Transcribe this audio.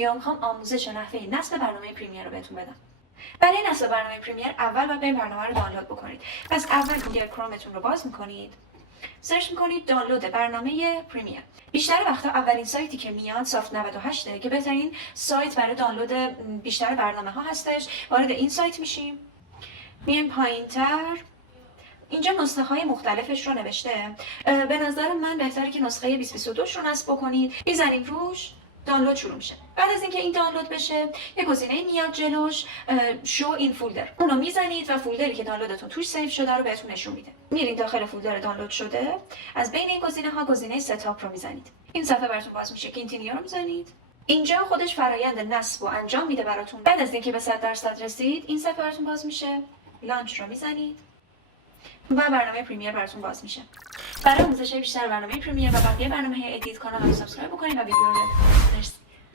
ویدیو میخوام آموزش نحوه نصب برنامه پریمیر رو بهتون بدم. برای نصب برنامه پریمیر اول باید بریم برنامه رو دانلود بکنید. پس اول گوگل کرومتون رو باز میکنید، سرچ میکنید دانلود برنامه پریمیر. بیشتر وقتا اولین سایتی که میاد سافت 98 که بهترین سایت برای دانلود بیشتر برنامه ها هستش. وارد این سایت میشیم، میایم پایینتر، اینجا نسخه های مختلفش رو نوشته. به نظر من بهتره که نسخه 2022 رو نصب بکنید. میزنیم روش، دانلود شروع میشه. بعد از اینکه این دانلود بشه یه گزینه میاد جلوش، شو این فولدر، اونو میزنید و فولدری که دانلودتون توش سیو شده رو بهتون نشون میده. میرید داخل فولدر دانلود شده، از بین این گزینه ها گزینه ستاپ رو میزنید. این صفحه براتون باز میشه، کینتینیو رو میزنید. اینجا خودش فرایند نصب و انجام میده براتون. بعد از اینکه به 100% رسید این صفحه براتون باز میشه، لانچ رو میزنید و برنامه پریمیر براتون باز میشه. برای آموزش بیشتر برنامه پریمیر و بقیه برنامه‌های ادیت کانال رو سابسکرایب بکنید و ویدیو رو مرسی.